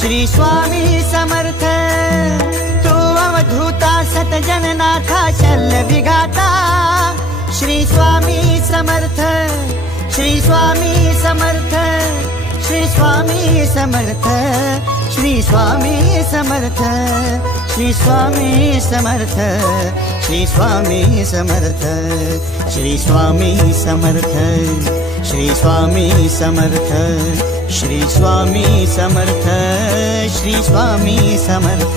श्री स्वामी समर्थ। तू अवधूता सतजननाथा शल्य विघाता, श्री स्वामी समर्थ, श्री स्वामी समर्थ, श्री स्वामी समर्थ, श्री स्वामी समर्थ, श्री स्वामी समर्थ, श्री स्वामी समर्थ, श्री स्वामी समर्थ, श्री स्वामी समर्थ, श्री स्वामी समर्थ, श्री स्वामी समर्थ,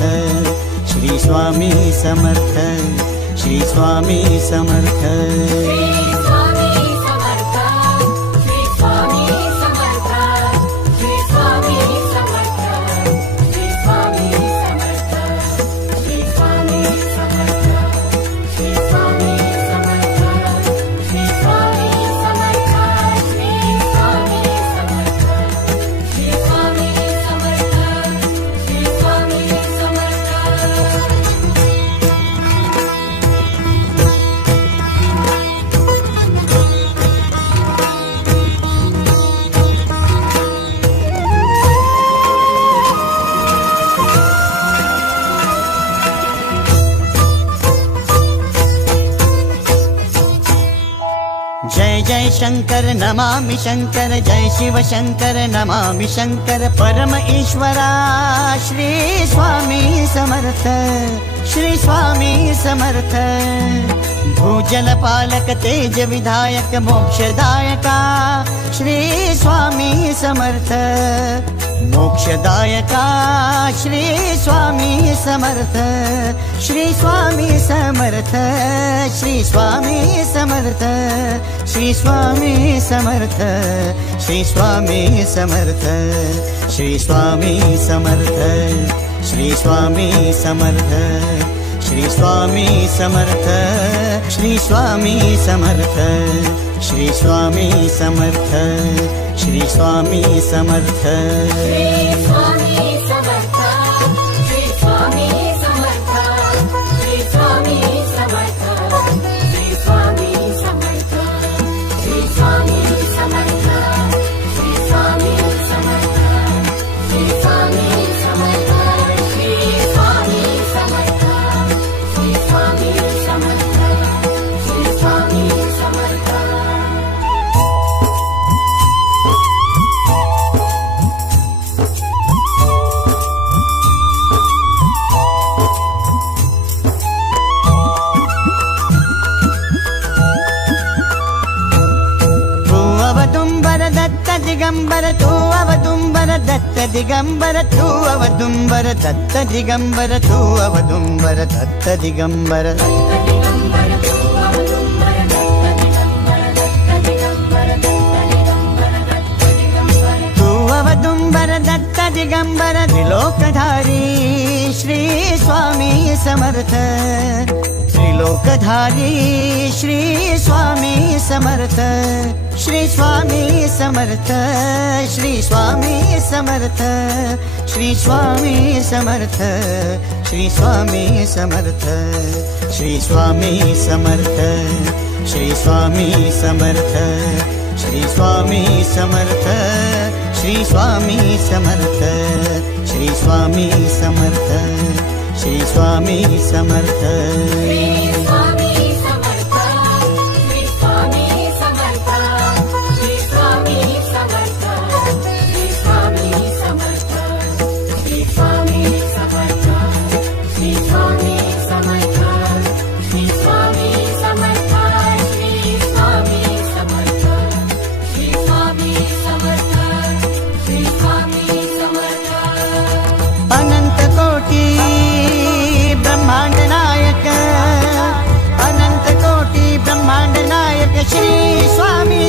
श्री स्वामी समर्थ, श्री स्वामी समर्थ। जय जय शंकर नमामि शंकर, जय शिव शंकर नमामि शंकर, परम ईश्वरा श्री स्वामी समर्थ, श्री स्वामी समर्थ। भूजल पालक तेज विधायक मोक्षदायका, श्री स्वामी समर्थ, मोक्षदायका श्री स्वामी समर्थ, श्री स्वामी समर्थ, श्री स्वामी समर्थ, श्री स्वामी समर्थ, श्री स्वामी समर्थ, श्री स्वामी समर्थ, श्री स्वामी समर्थ, श्री स्वामी समर्थ, श्री स्वामी समर्थ, श्री स्वामी समर्थ, श्री स्वामी समर्थ। श्री स्वामी समर्थ, श्री स्वामी समर्थ, श्री स्वामी समर्थ, श्री स्वामी समर्थ, श्री स्वामी समर्थ, श्री स्वामी समर्थ, श्री स्वामी समर्थ, श्री स्वामी समर्थ, श्री स्वामी समर्थ, श्री स्वामी समर्थ। दिगंबर तू अवदुंबर दत्त दिगंबर तू अवदुंबर दत्त दिगंबर तू अवदुंबर दत्त दिगंबर। तू अवदुंबर दत्त दिगंबर त्रिलोकधारी श्री स्वामी समर्थ, त्रिलोकधारी श्री स्वामी समर्थ, श्री स्वामी समर्थ, श्री स्वामी समर्थ, श्री स्वामी समर्थ, श्री स्वामी समर्थ, श्री स्वामी समर्थ, श्री स्वामी समर्थ, श्री स्वामी समर्थ, श्री स्वामी समर्थ, श्री स्वामी समर्थ, श्री स्वामी समर्थ। अनंत कोटि ब्रह्मांड नायक, अनंत कोटि ब्रह्मांड नायक श्री स्वामी